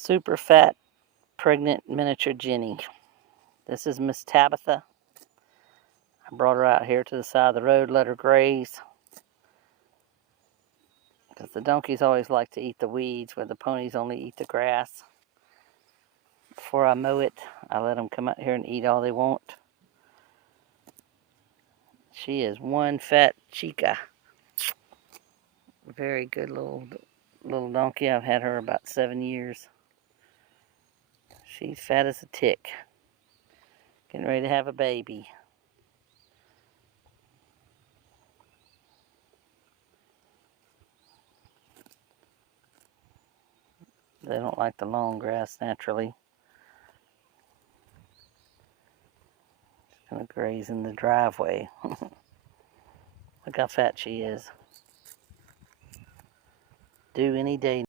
Super fat, pregnant miniature Jenny. This is Miss Tabitha. I brought her out here to the side of the road, let her graze. Because the donkeys always like to eat the weeds where the ponies only eat the grass. Before I mow it, I let them come out here and eat all they want. She is one fat chica. Very good little donkey. I've had her about 7 years. She's fat as a tick. Getting ready to have a baby. They don't like the long grass naturally. She's gonna graze in the driveway. Look how fat she is. Due any day.